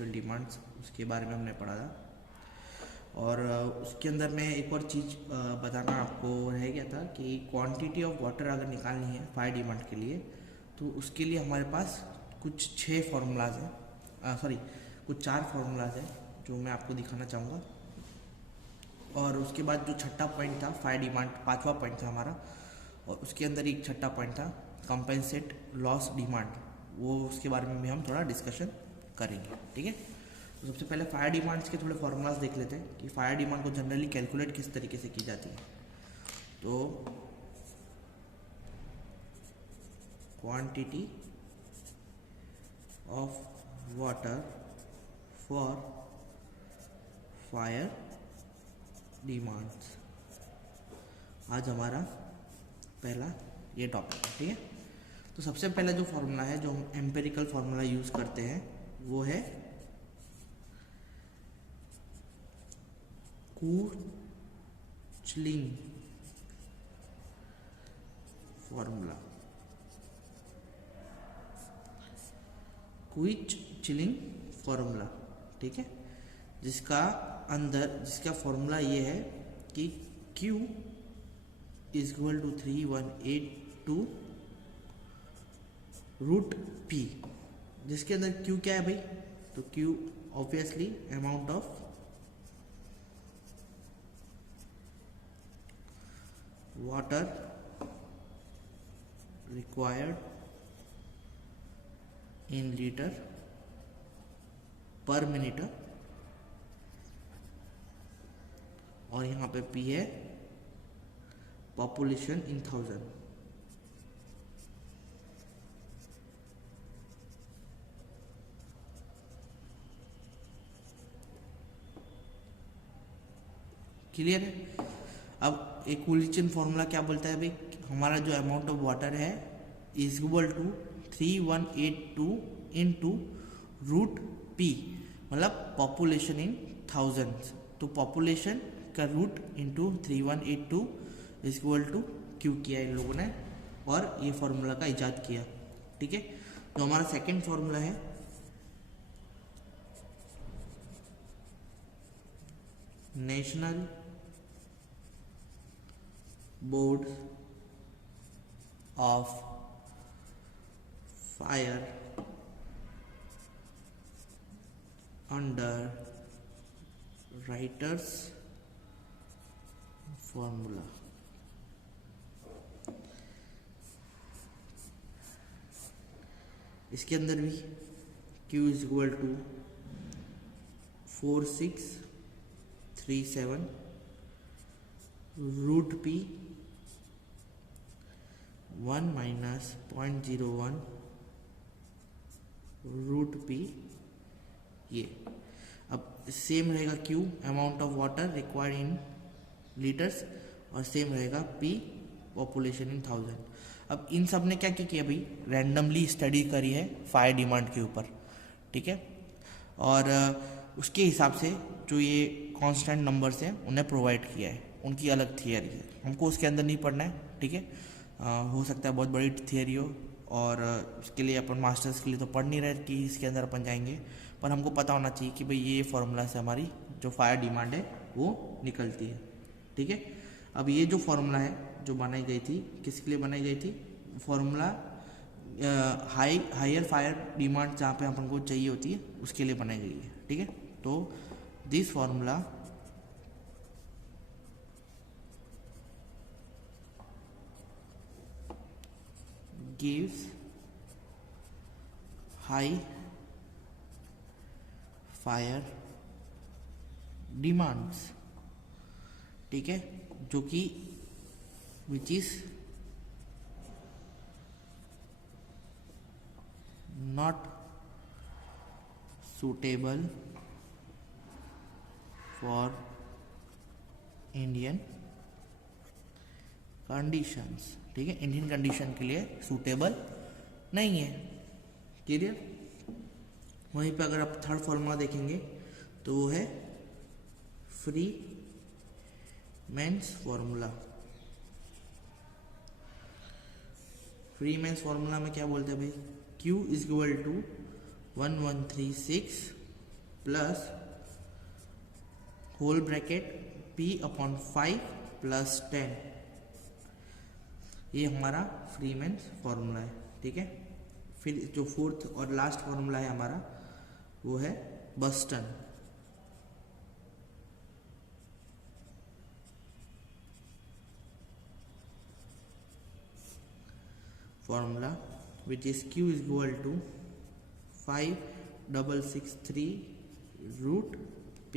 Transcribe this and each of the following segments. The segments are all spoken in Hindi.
इंडस्ट्रियल डिमांड्स, उसके बारे में हमने पढ़ा था। और उसके अंदर मैं एक और चीज़ बताना आपको रह गया था कि क्वांटिटी ऑफ वाटर अगर निकालनी है फायर डिमांड के लिए, तो उसके लिए हमारे पास कुछ 6 फार्मूलाज हैं, कुछ 4 फार्मूलाज हैं जो मैं आपको दिखाना चाहूँगा। और उसके बाद जो छठा पॉइंट था फायर डिमांड, 5वां पॉइंट था हमारा, और उसके अंदर एक छठा पॉइंट था कंपेंसेट लॉस डिमांड, वो उसके बारे में भी हम थोड़ा डिस्कशन करेंगे। ठीक है, तो सबसे पहले फायर डिमांड्स के थोड़े फार्मूलाज देख लेते हैं कि फायर डिमांड को जनरली कैलकुलेट किस तरीके से की जाती है। तो quantity of water for fire demands, आज हमारा पहला ये टॉपिक है। ठीक है, तो सबसे पहला जो फार्मूला है, जो हम एम्पेरिकल फार्मूला यूज करते हैं, वो है कुचलिंग फॉर्मूला। कुचलिंग फॉर्मूला, ठीक है, जिसका फॉर्मूला ये है कि Q is equal to 3182 root P, जिसके अंदर Q क्या है भाई, तो Q obviously amount of water required in liter per minute, और यहाँ पे P है पॉपुलेशन इन 1000। क्लियर है। अब एक कुलिचन फॉर्मूला क्या बोलता है भाई, हमारा जो अमाउंट ऑफ वाटर है is equal to 3182 into root P, मतलब पॉपुलेशन इन 1000। तो पॉपुलेशन का root into 3182 is equal to Q किया इन लोगों ने, और ये फॉर्मूला का इजाद किया। ठीक है, तो हमारा सेकंड फॉर्मूला है national board of fire underwriters formula. इसके अंदर भी Q is equal to 4637 root P 1 minus 0.01 root P। ये अब सेम रहेगा Q amount of water required in litres, और सेम रहेगा P पॉपुलेशन इन 1000। अब इन सब ने क्या किया भाई, रैंडमली स्टडी करी है फायर डिमांड के ऊपर। ठीक है, और उसके हिसाब से जो ये कांस्टेंट नंबर्स हैं उन्हें प्रोवाइड किया है, उनकी अलग थियरी है, हमको उसके अंदर नहीं पढ़ना है। ठीक है, हो सकता है बहुत बड़ी थियरी हो, और उसके लिए अपन मास्टर्स के लिए तो पढ़ नहीं रहे कि इसके अंदर अपन जाएंगे, पर हमको पता होना चाहिए कि भाई ये फार्मूला से हमारी जो फायर डिमांड है वो निकलती है। ठीक है, अब ये जो फार्मूला है जो बनाई गई थी, किसके लिए बनाई गई थी, फार्मूला हायर फायर डिमांड जहाँ पे अपन को चाहिए होती है उसके लिए बनाई गई है। ठीक है, तो this formula gives high fire demands। ठीक है, जो कि which is not suitable for Indian conditions. ठीक है, इंडियन कंडीशन के लिए सूटेबल नहीं है। क्लियर। वहीं पे अगर आप थर्ड फॉर्मूला देखेंगे तो वो है Freeman's formula. Freeman's formula में क्या बोलते हैं भाई, Q is equal to 1136 plus whole bracket P/5 plus 10, ये हमारा फ्रीमैन्स फॉर्मूला है, ठीक है। फिर जो फोर्थ और लास्ट फॉर्मूला है हमारा वो है Buston. Formula which is Q is equal to 5,663√P,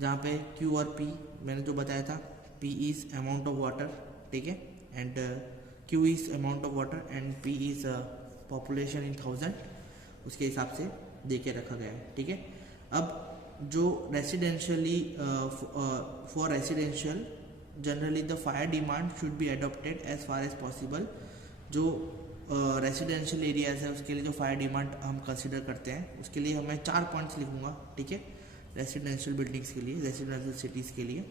जहाँ पे Q और P मैंने जो बताया था, P is amount of water, ठीक है, and Q is amount of water and P is population in 1000, उसके हिसाब से दे के रखा गया है, ठीक है। अब जो residentially for residential generally the fire demand should be adopted as far as possible. जो रेसिडेंशियल एरियाज है उसके लिए जो फायर डिमांड हम कंसिडर करते हैं उसके लिए मैं 4 पॉइंट्स लिखूंगा, ठीक है, रेसिडेंशियल बिल्डिंग्स के लिए, रेसिडेंशियल सिटीज़ के लिए।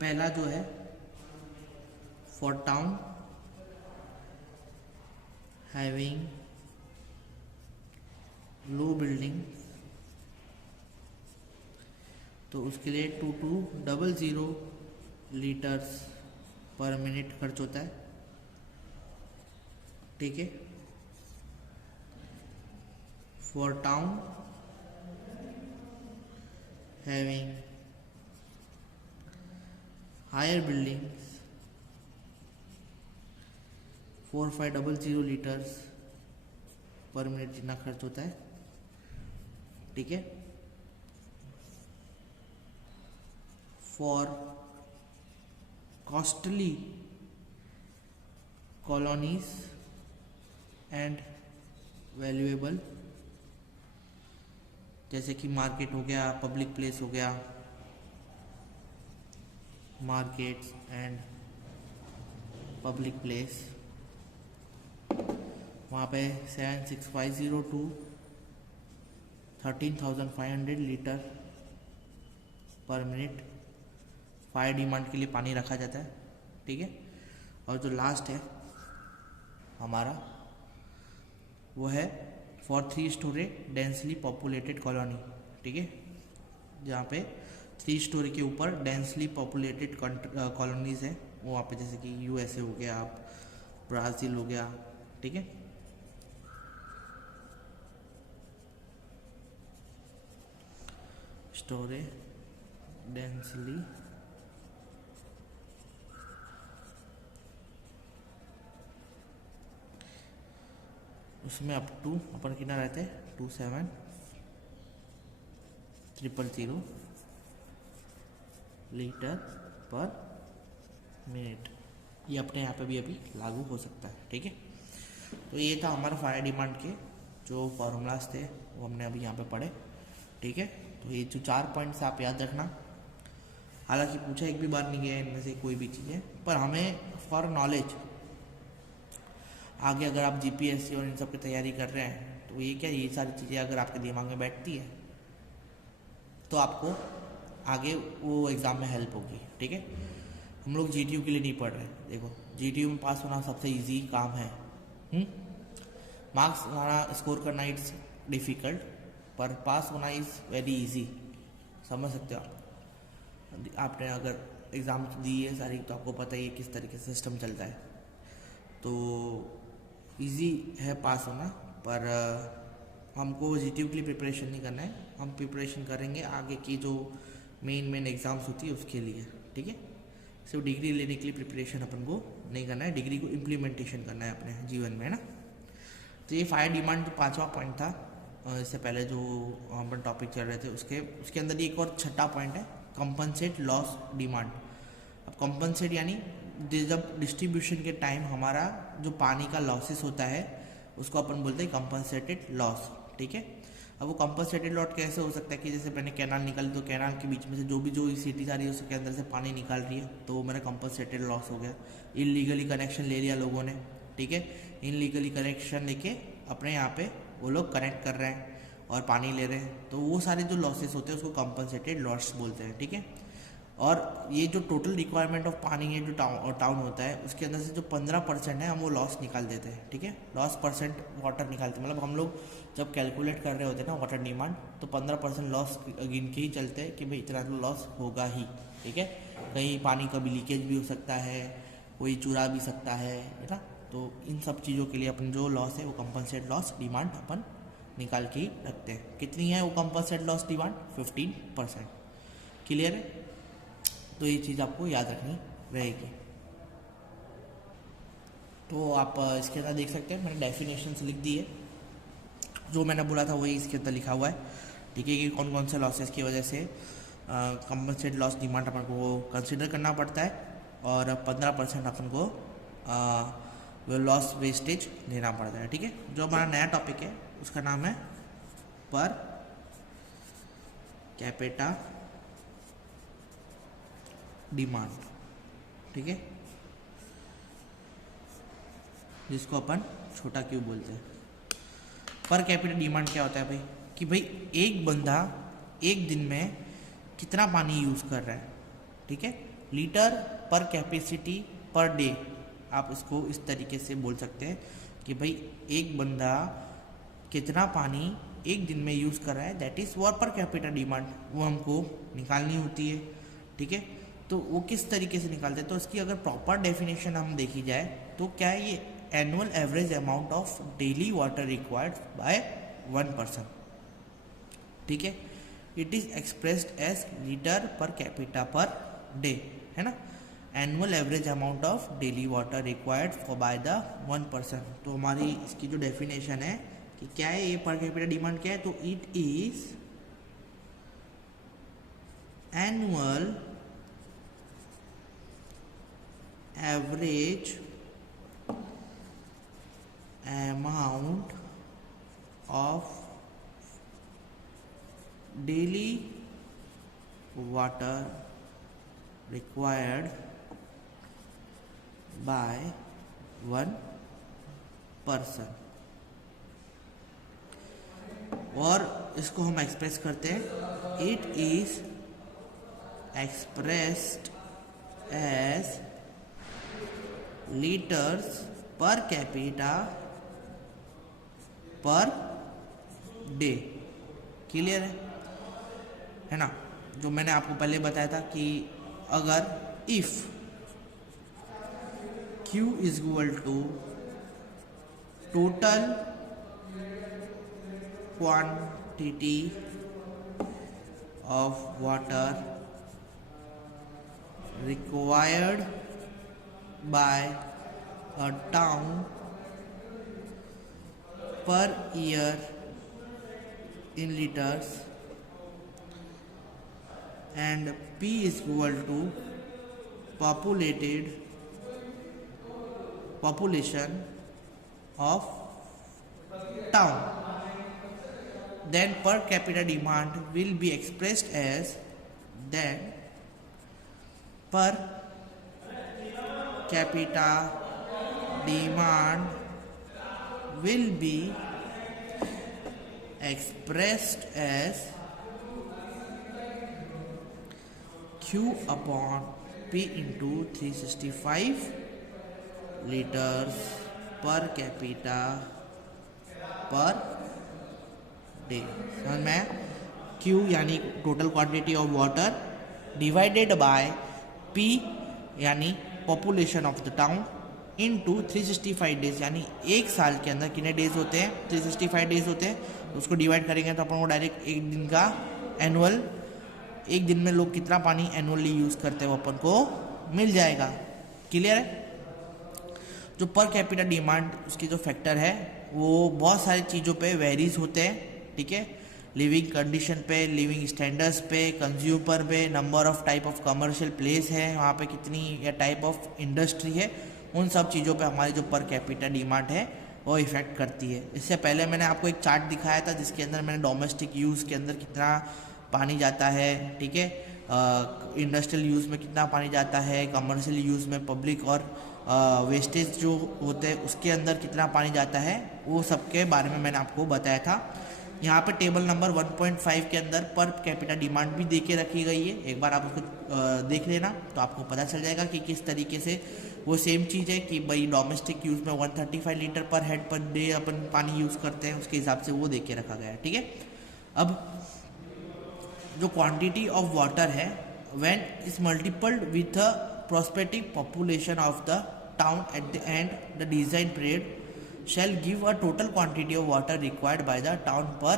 पहला जो है for town having low building, तो उसके लिए 2200 लीटर्स पर मिनट खर्च होता है, ठीक है। For town having higher buildings 4500 litres per minute जितना खर्च होता है, ठीक है। For costly colonies and valuable, जैसे कि मार्केट हो गया, पब्लिक प्लेस हो गया, मार्केट्स एंड पब्लिक प्लेस, वहाँ पे 76502 13,500 लीटर पर मिनट फायर डिमांड के लिए पानी रखा जाता है, ठीक है। और जो लास्ट है हमारा वो है for 3 story densely populated colony, ठीक है, जहाँ पे 3 स्टोरी के ऊपर डेंसली पॉपुलेटेड कॉलोनीज हैं, वो वहाँ पे जैसे कि USA हो गया, ब्राज़ील हो गया, ठीक है। स्टोरी डेंसली उसमें अप टू अपन कितना रहते हैं 27,000 लीटर पर मिनट, ये अपने यहाँ पे भी अभी लागू हो सकता है, ठीक है। तो ये था हमारा फायर डिमांड के जो फॉर्मूलाज थे वो हमने अभी यहाँ पे पढ़े, ठीक है। तो ये जो 4 पॉइंट्स आप याद रखना, हालांकि पूछा एक भी बार नहीं गया इनमें से कोई भी चीज़ें, पर हमें फॉर नॉलेज आगे अगर आप GPSC और इन सब की तैयारी कर रहे हैं तो ये क्या, ये सारी चीज़ें अगर आपके दिमाग में बैठती है तो आपको आगे वो एग्ज़ाम में हेल्प होगी, ठीक है। हम लोग GTU के लिए नहीं पढ़ रहे, देखो GTU में पास होना सबसे इजी काम है, मार्क्स स्कोर करना इट्स डिफ़िकल्ट, पर पास होना इज़ वेरी इजी, समझ सकते हो आप। आपने अगर एग्ज़ाम दी है सारी तो आपको पता ही है किस तरीके से सिस्टम चलता है, तो इजी है पास होना, पर हमको GTU के लिए प्रिपरेशन नहीं करना है, हम प्रिपरेशन करेंगे आगे की जो मेन एग्ज़ाम्स होती है उसके लिए, ठीक है। सिर्फ डिग्री लेने के लिए प्रिपरेशन अपन को नहीं करना है, डिग्री को इम्प्लीमेंटेशन करना है अपने जीवन में, है ना। तो ये फायर डिमांड जो 5वां पॉइंट था, इससे पहले जो हम टॉपिक चल रहे थे उसके अंदर एक और 6ठा पॉइंट है कंपनसेट लॉस डिमांड। अब कंपनसेट यानी जब डिस्ट्रीब्यूशन के टाइम हमारा जो पानी का लॉसेस होता है उसको अपन बोलते हैं कंपनसेटेड लॉस, ठीक है। अब वो कंपनसेटेड लॉस कैसे हो सकता है कि जैसे मैंने कैनाल निकाली तो कैनाल के बीच में से जो सिटीज आ रही है उसके अंदर से पानी निकाल रही है, तो वो मेरा कंपनसेटेड लॉस हो गया। इलीगली कनेक्शन ले लिया लोगों ने, ठीक है, इलीगली कनेक्शन लेके अपने यहाँ पे वो लोग कनेक्ट कर रहे हैं और पानी ले रहे हैं, तो वो सारे जो लॉसेस होते हैं उसको कंपनसेटेड लॉस बोलते हैं, ठीक है। और ये जो टोटल रिक्वायरमेंट ऑफ पानी है जो टाउन होता है उसके अंदर से जो 15% है हम वो लॉस निकाल देते हैं, ठीक है। लॉस परसेंट वाटर निकालते हैं, मतलब हम लोग जब कैलकुलेट कर रहे होते हैं ना वाटर डिमांड तो 15% लॉस गिन के ही चलते हैं कि भाई इतना तो लॉस होगा ही, ठीक है। कहीं पानी का भी लीकेज भी हो सकता है, कोई चुरा भी सकता है ना, तो इन सब चीज़ों के लिए अपन जो लॉस है वो कंपनसेट लॉस डिमांड अपन निकाल के ही रखते हैं। कितनी है वो कंपनसेट लॉस डिमांड? 15%। क्लियर है? तो ये चीज़ आपको याद रखनी रहेगी। तो आप इसके अंदर देख सकते हैं मैंने डेफिनेशंस लिख दी है, जो मैंने बोला था वही इसके अंदर लिखा हुआ है, ठीक है, कि कौन कौन से लॉसेस की वजह से कंपनसेट लॉस डिमांड अपन को कंसिडर करना पड़ता है और 15% अपन को लॉस वेस्टेज देना पड़ता है, ठीक है। जो हमारा नया टॉपिक है उसका नाम है पर कैपिटा डिमांड, ठीक है, जिसको अपन छोटा क्यू बोलते हैं। पर कैपिटा डिमांड क्या होता है भाई? कि भाई एक बंदा एक दिन में कितना पानी यूज कर रहा है, ठीक है, लीटर पर कैपेसिटी पर डे, आप इसको इस तरीके से बोल सकते हैं कि भाई एक बंदा कितना पानी एक दिन में यूज कर रहा है, that is what per capita demand, वो हमको निकालनी होती है, ठीक है। तो वो किस तरीके से निकालते हैं? तो इसकी अगर प्रॉपर डेफिनेशन हम देखी जाए तो क्या है, ये annual average amount of daily water required by 1 person, ठीक है। It is expressed as litre per capita per day, है ना। Annual average amount of daily water required for by the 1 person. तो हमारी इसकी जो डेफिनेशन है कि क्या है ये पर कैपिटा डिमांड क्या है, तो it is annual average amount of daily water required by 1 person। और इसको हम एक्सप्रेस करते हैं, it is expressed as litres per capita per day. Clear है ना। जो मैंने आपको पहले बताया था कि अगर if Q is equal to total quantity of water required by a town per year in liters and P is equal to population of town, then per capita demand will be expressed as then per capita demand will be expressed as Q upon P into 365 liters per capita per day। समझ में? Q यानी total quantity of water divided by P यानी population of the town into 365 days, यानी एक साल के अंदर कितने डेज होते हैं? 365 डेज होते हैं। तो उसको डिवाइड करेंगे तो अपन को डायरेक्ट एक दिन का एनुअल, एक दिन में लोग कितना पानी एनुअली यूज करते हैं वो अपन को मिल जाएगा। क्लियर है? जो पर कैपिटा डिमांड उसकी जो फैक्टर है वो बहुत सारी चीज़ों पे वेरीज होते हैं, ठीक है। लिविंग कंडीशन पे, लिविंग स्टैंडर्ड्स पे, कंज्यूमर पे, number of type of commercial place है वहाँ पे कितनी, या टाइप ऑफ इंडस्ट्री है, उन सब चीज़ों पे हमारी जो पर कैपिटा डिमांड है वो इफेक्ट करती है। इससे पहले मैंने आपको एक चार्ट दिखाया था जिसके अंदर मैंने डोमेस्टिक यूज़ के अंदर कितना पानी जाता है, ठीक है, इंडस्ट्रियल यूज़ में कितना पानी जाता है, कमर्शियल यूज़ में, पब्लिक और वेस्टेज जो होते हैं उसके अंदर कितना पानी जाता है, वो सब के बारे में मैंने आपको बताया था। यहाँ पे टेबल नंबर 1.5 के अंदर पर कैपिटा डिमांड भी दे के रखी गई है, एक बार आप उसको देख लेना तो आपको पता चल जाएगा कि किस तरीके से वो सेम चीज़ है कि भाई डोमेस्टिक यूज़ में 135 लीटर पर हेड पर डे अपन पानी यूज़ करते हैं, उसके हिसाब से वो दे के रखा गया है, ठीक है। अब जो क्वांटिटी ऑफ वाटर है when is multiplied with the prospective population of the town at the end the design period shall give a total quantity of water required by the town per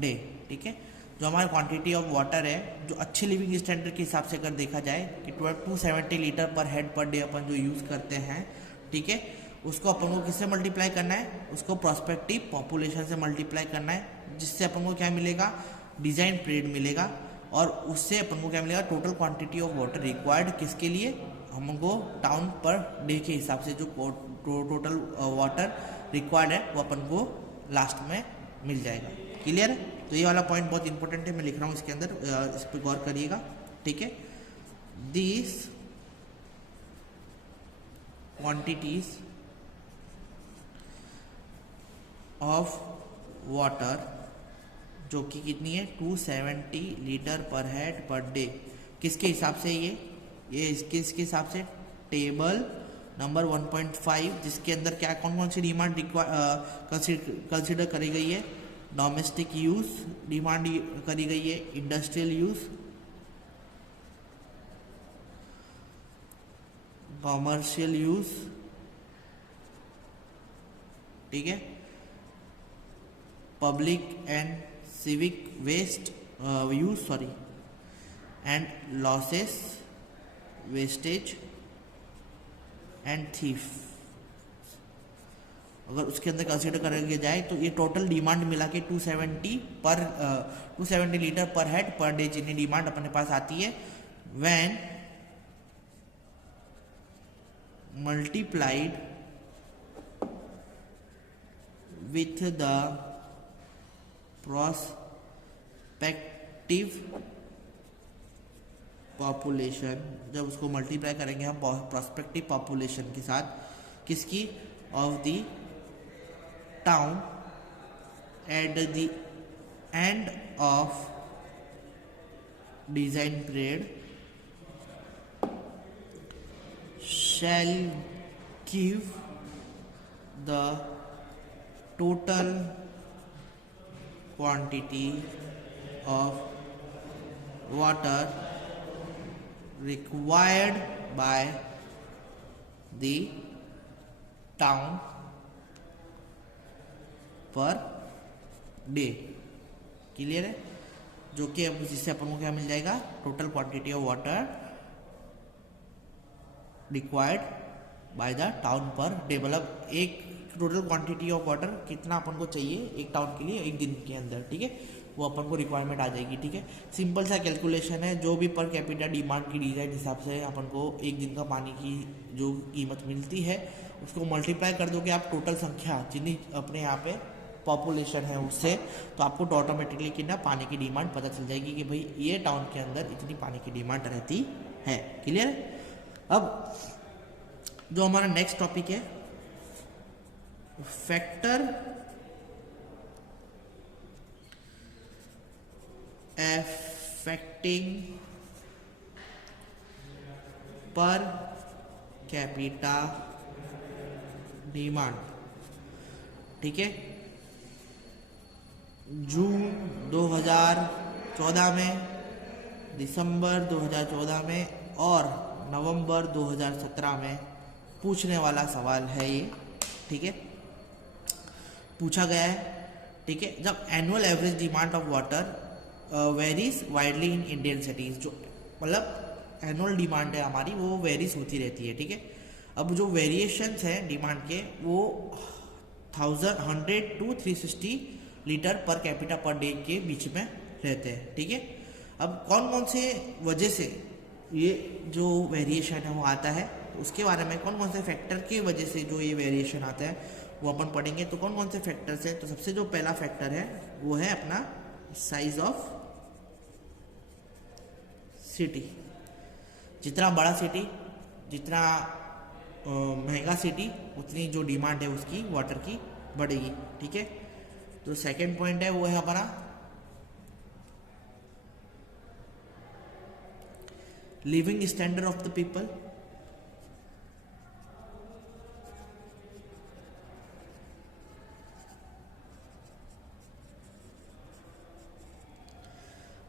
day, ठीक है। जो हमारा क्वांटिटी ऑफ वाटर है जो अच्छे लिविंग स्टैंडर्ड के हिसाब से अगर देखा जाए कि 270 लीटर पर हेड पर डे अपन जो यूज़ करते हैं, ठीक है, उसको अपन को किससे मल्टीप्लाई करना है, उसको प्रोस्पेक्टिव पॉपुलेशन से मल्टीप्लाई करना है, जिससे अपन को क्या मिलेगा, डिजाइन पीरियड मिलेगा, और उससे अपन को क्या मिलेगा, total quantity of water required किसके लिए, हमको टाउन पर डे के हिसाब से जो टोटल वाटर रिक्वायर्ड है वो अपन को लास्ट में मिल जाएगा। क्लियर है? तो ये वाला पॉइंट बहुत इंपॉर्टेंट है, मैं लिख रहा हूँ इसके अंदर, इस पर गौर करिएगा, ठीक है। दिस क्वांटिटीज ऑफ वाटर जो कि कितनी है 270 लीटर पर हेड पर डे, किसके हिसाब से, ये इसके हिसाब से टेबल नंबर 1.5 जिसके अंदर क्या कौन कौन सी डिमांड कंसिडर करी गई है, डोमेस्टिक यूज डिमांड करी गई है, इंडस्ट्रियल यूज, कॉमर्शियल यूज, ठीक है, public and civic waste use and losses, wastage and thief, अगर उसके अंदर कंसिडर करेंगे जाए तो ये टोटल डिमांड मिला के 270 लीटर पर हेड पर डे जितनी डिमांड अपने पास आती है, when multiplied with the prospective population, जब उसको मल्टीप्लाई करेंगे हम प्रोस्पेक्टिव पॉपुलेशन के साथ, किसकी, of the town at the end of design period shall give the total quantity of water required by the town per day। Clear है? जो कि अब जिससे अपन को क्या मिल जाएगा, total quantity of water required by the town per day, मतलब एक टोटल क्वांटिटी ऑफ वाटर कितना अपन को चाहिए एक टाउन के लिए एक दिन के अंदर, ठीक है, वो अपन को रिक्वायरमेंट आ जाएगी, ठीक है। सिंपल सा कैलकुलेशन है, जो भी पर कैपिटा डिमांड की डिजाइन हिसाब से अपन को एक दिन का पानी की जो कीमत मिलती है उसको मल्टीप्लाई कर दोगे आप टोटल संख्या जितनी अपने यहाँ पे पॉपुलेशन है उससे, तो आपको ऑटोमेटिकली कितना पानी की डिमांड पता चल जाएगी कि भाई ये टाउन के अंदर इतनी पानी की डिमांड रहती है। क्लियर? अब जो हमारा नेक्स्ट टॉपिक है, factor affecting per capita demand, ठीक है। जून 2014 में, दिसंबर 2014 में और नवंबर 2017 में पूछने वाला सवाल है ये, ठीक है, पूछा गया है, ठीक है। जब annual average demand of water varies widely in Indian cities, जो मतलब एनुअल डिमांड है हमारी वो वेरीज होती रहती है, ठीक है। अब जो वेरिएशंस हैं डिमांड के वो 100 to 360 litre per capita per day के बीच में रहते हैं, ठीक है। अब कौन कौन से वजह से ये जो वेरिएशन है वो आता है, तो उसके बारे में कौन कौन से फैक्टर की वजह से जो ये वेरिएशन आता है वो अपन पढ़ेंगे। तो कौन कौन से फैक्टर्स हैं, तो सबसे जो पहला फैक्टर है वो है अपना साइज ऑफ सिटी। जितना बड़ा सिटी, जितना महंगा सिटी, उतनी जो डिमांड है उसकी वाटर की बढ़ेगी, ठीक है। तो सेकंड पॉइंट है वो है हमारा living standard of the people.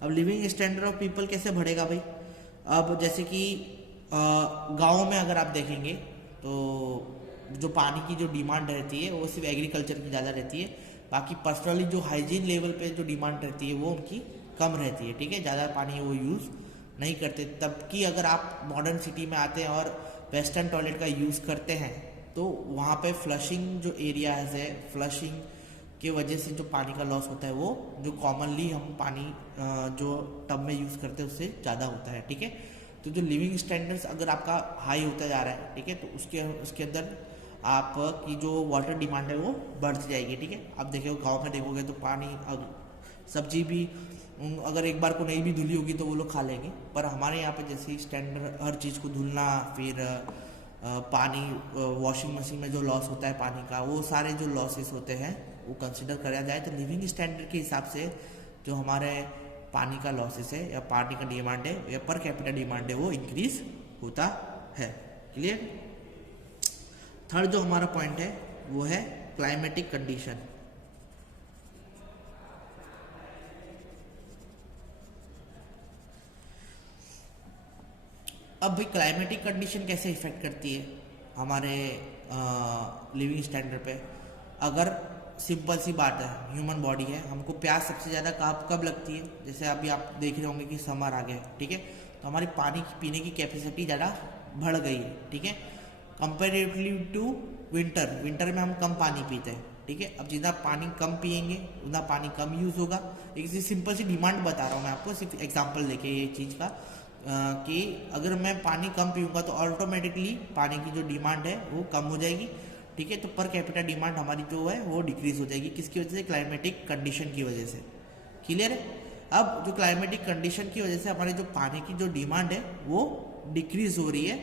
अब लिविंग स्टैंडर्ड ऑफ पीपल कैसे बढ़ेगा भाई। अब जैसे कि गाँव में अगर आप देखेंगे तो जो पानी की जो डिमांड रहती है वो सिर्फ एग्रीकल्चर की ज़्यादा रहती है, बाकी पर्सनली जो हाइजीन लेवल पे जो डिमांड रहती है वो उनकी कम रहती है, ठीक है। ज़्यादा पानी वो यूज़ नहीं करते। तब की अगर आप मॉडर्न सिटी में आते हैं और वेस्टर्न टॉयलेट का यूज़ करते हैं तो वहाँ पे फ्लशिंग जो एरियाज है, फ्लशिंग की वजह से जो पानी का लॉस होता है वो जो कॉमनली हम पानी जो टब में यूज़ करते हैं उससे ज़्यादा होता है, ठीक है। तो जो लिविंग स्टैंडर्ड्स अगर आपका हाई होता जा रहा है, ठीक है, तो उसके अंदर आपकी जो वाटर डिमांड है वो बढ़ती जाएगी, ठीक है। आप देखो गांव में देखोगे तो पानी सब्जी भी अगर एक बार को नहीं भी धुली होगी तो वो लोग खा लेंगे, पर हमारे यहाँ पे जैसे स्टैंडर्ड हर चीज़ को धुलना, फिर पानी वॉशिंग मशीन में जो लॉस होता है पानी का, वो सारे जो लॉसेस होते हैं वो कंसिडर करा जाए तो लिविंग स्टैंडर्ड के हिसाब से जो हमारे पानी का लॉसेस है या पानी का डिमांड है या पर कैपिटा डिमांड है वो इंक्रीज होता है। क्लियर। थर्ड जो हमारा पॉइंट है वो है क्लाइमेटिक कंडीशन। अब भाई क्लाइमेटिक कंडीशन कैसे इफेक्ट करती है हमारे लिविंग स्टैंडर्ड पे। अगर सिंपल सी बात है, ह्यूमन बॉडी है, हमको प्यास सबसे ज़्यादा कब लगती है, जैसे अभी आप देख रहे होंगे कि समर आ गया, ठीक है, तो हमारी पानी पीने की कैपेसिटी ज़्यादा बढ़ गई है, ठीक है, कंपेरेटिवली टू विंटर में हम कम पानी पीते हैं, ठीक है। अब जितना पानी कम पिएंगे उतना पानी कम यूज़ होगा। एक सिंपल सी डिमांड बता रहा हूँ मैं आपको, सिर्फ एग्जाम्पल लेके ये चीज़ का कि अगर मैं पानी कम पीऊँगा तो ऑटोमेटिकली पानी की जो डिमांड है वो कम हो जाएगी, ठीक है। तो पर कैपिटा डिमांड हमारी जो है वो डिक्रीज हो जाएगी, किसकी वजह से, क्लाइमेटिक कंडीशन की वजह से। क्लियर है। अब जो क्लाइमेटिक कंडीशन की वजह से हमारे जो पानी की जो डिमांड है वो डिक्रीज हो रही है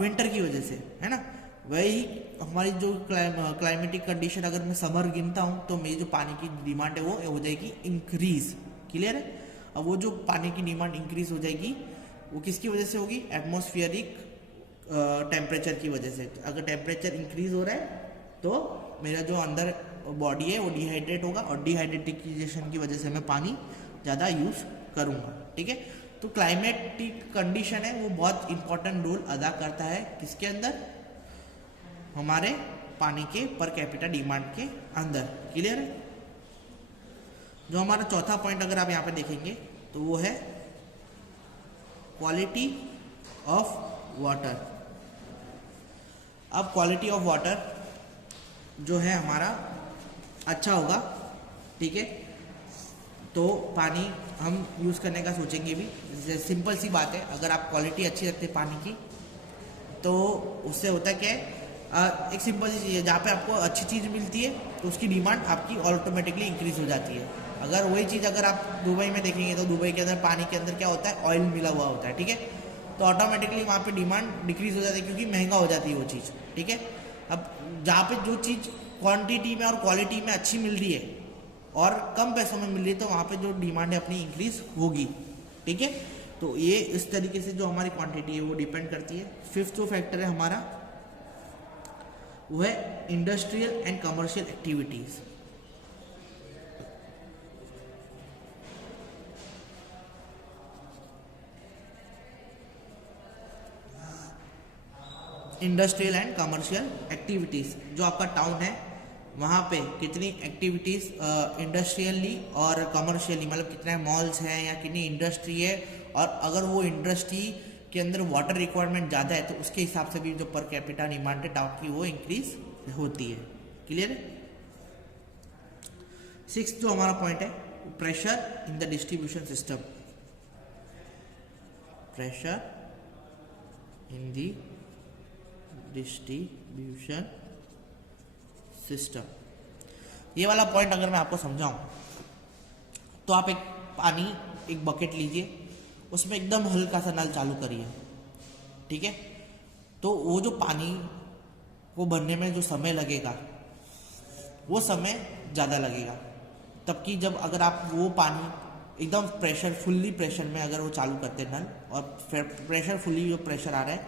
विंटर की वजह से, है ना। वही हमारी जो क्लाइमेटिक कंडीशन अगर मैं समर गिनता हूँ तो मेरी जो पानी की डिमांड है वो हो जाएगी इंक्रीज। क्लियर है। अब वो जो पानी की डिमांड इंक्रीज हो जाएगी वो किसकी वजह से होगी, एटमॉस्फेरिक टेम्परेचर की वजह से। अगर टेम्परेचर इंक्रीज हो रहा है तो मेरा जो अंदर बॉडी है वो डिहाइड्रेट होगा और डिहाइड्रेटिकेशन की वजह से मैं पानी ज़्यादा यूज़ करूँगा, ठीक है। तो क्लाइमेटिक कंडीशन है वो बहुत इंपॉर्टेंट रोल अदा करता है किसके अंदर, हमारे पानी के पर कैपिटा डिमांड के अंदर। क्लियर है। जो हमारा चौथा पॉइंट अगर आप यहाँ पे देखेंगे तो वो है क्वालिटी ऑफ वाटर। अब क्वालिटी ऑफ वाटर जो है हमारा अच्छा होगा, ठीक है, तो पानी हम यूज़ करने का सोचेंगे भी। सिंपल सी बात है, अगर आप क्वालिटी अच्छी रखते हैं पानी की तो उससे होता क्या है, एक सिंपल सी चीज़ है, जहाँ पे आपको अच्छी चीज़ मिलती है तो उसकी डिमांड आपकी ऑटोमेटिकली इंक्रीज हो जाती है। अगर वही चीज़ अगर आप दुबई में देखेंगे तो दुबई के अंदर पानी के अंदर क्या होता है, ऑयल मिला हुआ होता है, ठीक है, तो ऑटोमेटिकली वहाँ पे डिमांड डिक्रीज हो जाती है क्योंकि महंगा हो जाती है वो चीज़, ठीक है। अब जहाँ पे जो चीज़ क्वांटिटी में और क्वालिटी में अच्छी मिल रही है और कम पैसों में मिल रही है तो वहाँ पे जो डिमांड है अपनी इंक्रीज होगी, ठीक है। तो ये इस तरीके से जो हमारी क्वांटिटी है वो डिपेंड करती है। फिफ्थ जो फैक्टर है हमारा वो है industrial and commercial activities. Industrial and commercial activities, जो आपका टाउन है वहाँ पे कितनी एक्टिविटीज़ इंडस्ट्रियली और कमर्शियली, मतलब कितने मॉल्स हैं या कितनी इंडस्ट्री है, और अगर वो इंडस्ट्री के अंदर वाटर रिक्वायरमेंट ज़्यादा है तो उसके हिसाब से भी जो पर कैपिटा डिमांड है टाउन की वो इंक्रीज होती है। क्लियर है। सिक्स जो हमारा पॉइंट है, pressure in the distribution system, pressure in the distribution system. ये वाला पॉइंट अगर मैं आपको समझाऊं तो आप एक बकेट लीजिए, उसमें एकदम हल्का सा नल चालू करिए, ठीक है। तो वो जो पानी को भरने में जो समय लगेगा वो समय ज़्यादा लगेगा, तबकि जब अगर आप वो पानी एकदम फुल्ली प्रेशर में अगर वो चालू करते हैं नल, और फुल्ली जो प्रेशर आ रहा है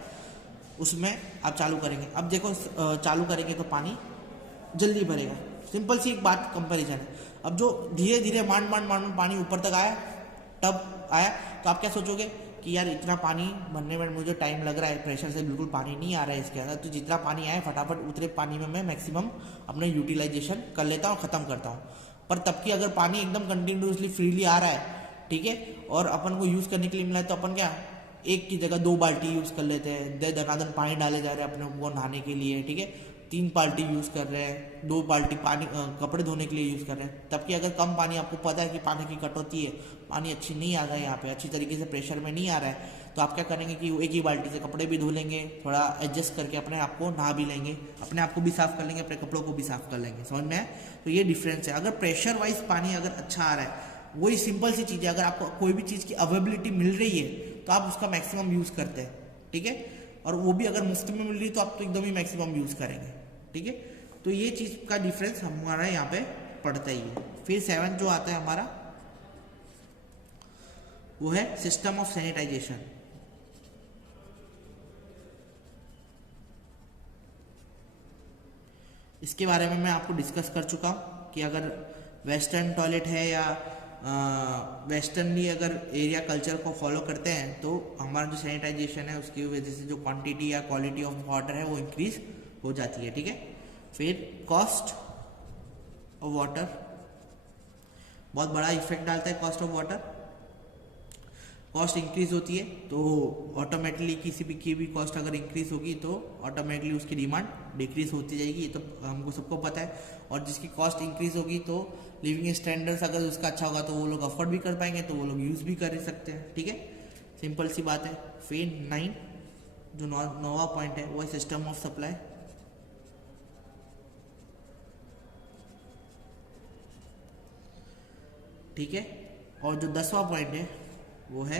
उसमें आप चालू करेंगे, अब देखो चालू करेंगे तो पानी जल्दी भरेगा। सिंपल सी एक बात कंपैरिजन है। अब जो धीरे धीरे मान पानी ऊपर तक आया, तब आया, तो आप क्या सोचोगे कि यार इतना पानी भरने में मुझे टाइम लग रहा है, प्रेशर से बिल्कुल पानी नहीं आ रहा है इसके अंदर, तो जितना पानी आए फटाफट उतरे पानी में मैं मैक्सिमम अपना यूटिलाइजेशन कर लेता हूँ, ख़त्म करता हूँ। पर तब की अगर पानी एकदम कंटिन्यूसली फ्रीली आ रहा है, ठीक है, और अपन को यूज़ करने के लिए मिला है, तो अपन क्या एक की जगह 2 बाल्टी यूज़ कर लेते हैं, दनादन पानी डाले जा रहे हैं अपने को नहाने के लिए, ठीक है, 3 बाल्टी यूज़ कर रहे हैं, 2 बाल्टी पानी कपड़े धोने के लिए यूज़ कर रहे हैं। तबकि अगर कम पानी, आपको पता है कि पानी की कटौती है, पानी अच्छी नहीं आ रहा है यहाँ पे, अच्छी तरीके से प्रेशर में नहीं आ रहा है, तो आप क्या करेंगे कि एक ही बाल्टी से कपड़े भी धो लेंगे, थोड़ा एडजस्ट करके अपने आप को नहा भी लेंगे, अपने आप को भी साफ़ कर लेंगे, अपने कपड़ों को भी साफ़ कर लेंगे। समझ में आया? तो ये डिफरेंस है। अगर प्रेशर वाइज पानी अगर अच्छा आ रहा है, वही सिंपल सी चीज़ है, अगर आपको कोई भी चीज़ की अवेलेबिलिटी मिल रही है तो आप उसका मैक्सिमम यूज़ करते हैं, ठीक है, और वो भी अगर मुफ्त में मिल रही है तो आप तो एकदम ही मैक्सिमम यूज़ करेंगे, ठीक है। तो ये चीज़ का डिफरेंस हमारा यहाँ पे पड़ता ही है। फिर 7 जो आता है हमारा, वो है सिस्टम ऑफ सैनिटाइजेशन। इसके बारे में मैं आपको डिस्कस कर चुका हूँ कि अगर वेस्टर्न टॉयलेट है या वेस्टर्नली अगर एरिया कल्चर को फॉलो करते हैं तो हमारा जो सैनिटाइजेशन है उसकी वजह से जो क्वांटिटी या क्वालिटी ऑफ वाटर है वो इंक्रीज हो जाती है, ठीक है। फिर कॉस्ट ऑफ वाटर बहुत बड़ा इफेक्ट डालता है। Cost of water, cost increase होती है तो ऑटोमेटिकली किसी भी की भी कॉस्ट अगर इंक्रीज होगी तो ऑटोमेटिकली उसकी डिमांड डिक्रीज होती जाएगी, ये तो हमको सबको पता है। और जिसकी कॉस्ट इंक्रीज होगी तो लिविंग स्टैंडर्ड्स अगर उसका अच्छा होगा तो वो लोग अफोर्ड भी कर पाएंगे, तो वो लोग यूज़ भी कर सकते हैं, ठीक है, सिंपल सी बात है। फिर 9 जो 9वां पॉइंट है वो है सिस्टम ऑफ सप्लाई। ठीक है, और जो 10वां पॉइंट है वो है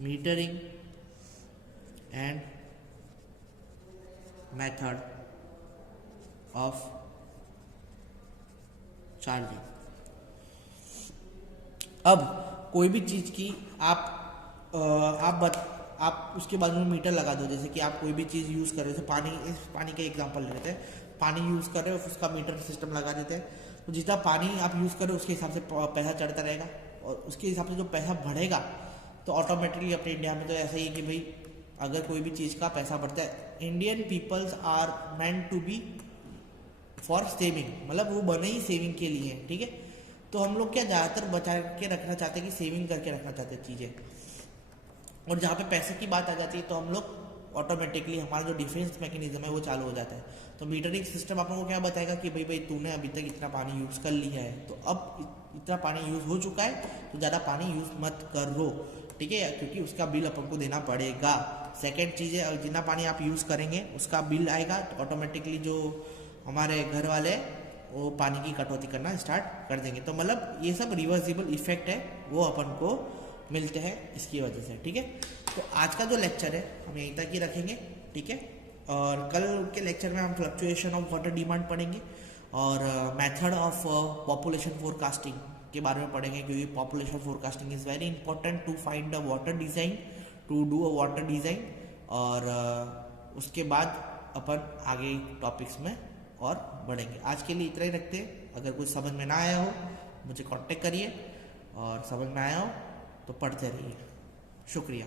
metering and method of charging. अब कोई भी चीज़ की आप उसके बाद में मीटर लगा दो। जैसे कि आप कोई भी चीज़ यूज़ कर रहे हो, जैसे पानी का एग्जांपल लेते हैं, पानी यूज़ कर रहे हो उसका मीटर सिस्टम लगा देते हैं, तो जितना पानी आप यूज़ कर रहे हो उसके हिसाब से पैसा चढ़ता रहेगा, और उसके हिसाब से जो पैसा बढ़ेगा तो ऑटोमेटिकली अपने इंडिया में तो ऐसा ही है कि भाई अगर कोई भी चीज़ का पैसा बढ़ता है, Indian peoples are meant to be for saving, मतलब वो बने ही सेविंग के लिए, ठीक है। तो हम लोग क्या ज़्यादातर बचा के रखना चाहते हैं कि सेविंग करके रखना चाहते हैं चीज़ें, और जहाँ पे पैसे की बात आ जाती है तो हम लोग ऑटोमेटिकली हमारा जो डिफेंस मैकेनिज्म है वो चालू हो जाता है। तो मीटरिंग सिस्टम आप लोगों को क्या बताएगा कि भाई तूने अभी तक इतना पानी यूज़ कर लिया है, तो अब इतना पानी यूज़ हो चुका है तो ज़्यादा पानी यूज़ मत करो, ठीक है, क्योंकि उसका बिल अपन को देना पड़ेगा। सेकेंड चीज़ है, जितना पानी आप यूज़ करेंगे उसका बिल आएगा तो ऑटोमेटिकली जो हमारे घर वाले वो पानी की कटौती करना स्टार्ट कर देंगे। तो मतलब ये सब रिवर्सिबल इफेक्ट है वो अपन को मिलते हैं इसकी वजह से, ठीक है। तो आज का जो लेक्चर है हम यहीं तक ही रखेंगे, ठीक है, और कल के लेक्चर में हम फ्लक्चुएशन ऑफ वाटर डिमांड पढ़ेंगे और मेथड ऑफ पॉपुलेशन फोरकास्टिंग के बारे में पढ़ेंगे, क्योंकि population forecasting is very important to find a water design, to do a water design. और उसके बाद अपन आगे टॉपिक्स में और बढ़ेंगे। आज के लिए इतना ही रखते हैं। अगर कुछ समझ में ना आया हो मुझे कांटेक्ट करिए, और समझ में आया हो तो पढ़ते रहिए। शुक्रिया।